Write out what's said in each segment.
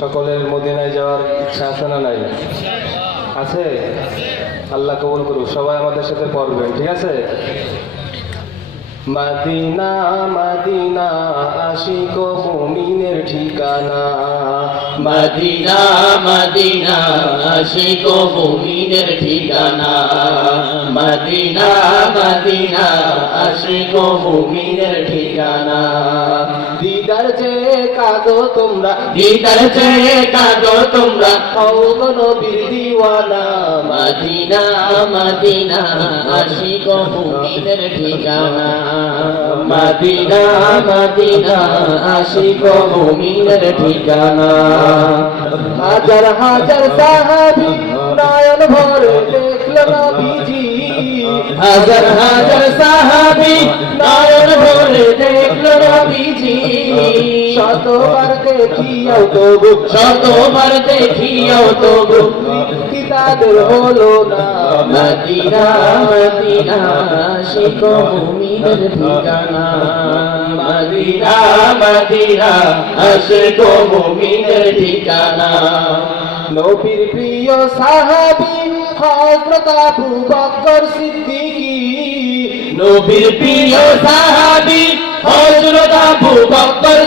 সকলের মদিনায় যাওয়ার ইচ্ছা আছে না নাই? আছে? আল্লাহ কবুল করুক, সবাই আমাদের সাথে পড়বেন, ঠিক আছে? মাদিনা মাদিনা, আশিক মুমিনের ঠিকানা। মদিনা মদিনা, আশিক মুমিনের ঠিকানা। মদিনা মদিনা, আশিক মুমিনের ঠিকানা। দিদার যে কাঁদো তোমরা। দিদার চেয়ে কাঁদো মদিনা মদিনা ঠিকানা। মদিনা মদিনা ঠিকানা। হাজার হাজার সাহাবি নয়ন ভরে দেখল নবীজি। হাজার হাজার সাহাবি শতবার দেখিয়াও তবু। শতবার দেখিয়াও তবু। তাদের হলো না? মদিনা মদিনা শিখ মুমিনের ঠিকানা। মদিনা মদিনা মুমিনের ঠিকানা। নবীর প্রিয় সাহাবি হযরত আবু বকর সিদ্দিকী। নবীর প্রিয় সাহাবি হযরত আবু বকর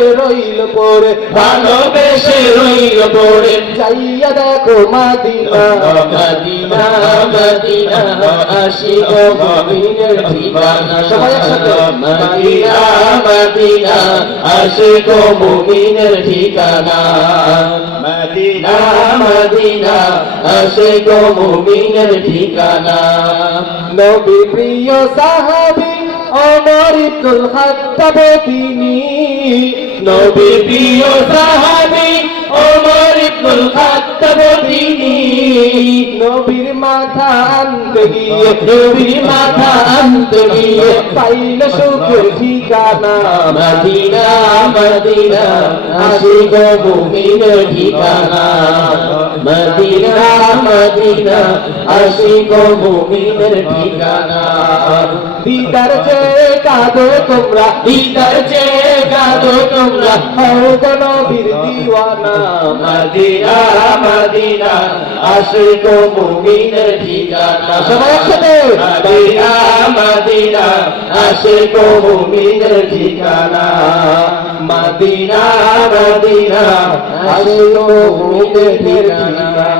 রইল পরে ভালোবেসে রইল পড়ে। যাইয়া দেখো মাদিনা। মদিনা মদিনা আশিক মুমিনের ঠিকানা। সবাই একসাথে। মদিনা মদিনা আশিক মুমিনের ঠিকানা। মদিনা। মদিনা আশিক মুমিনের ঠিকানা। নবী প্রিয় সাহাবি অমর ইবনুল তিনি। নবী প্রিয় সাহাবী ওমর ইবনুল খাত্তাব তিনি নবীর মাথা আনতে গিয়ে নবীর মাথা আনতে গিয়ে পাইল সুখের ঠিকানা মদিনা মদিনা আশিক মুমিনের ঠিকানা। মদিনা মদিনা আশিক মুমিনের ঠিকানা। দিদার যে কাঁদো তোমরা, দিদার চেয়ে কাঁদো তোমরা, হও গো নবীর দিওয়ানা। মদিনা মদিনা আশিক মুমিনের ঠিকানা। সবাই একসাথে। মদিনা মদিনা আশিক মুমিনের ঠিকানা। মদিনা মদিনা আশিক মুমিনের ঠিকানা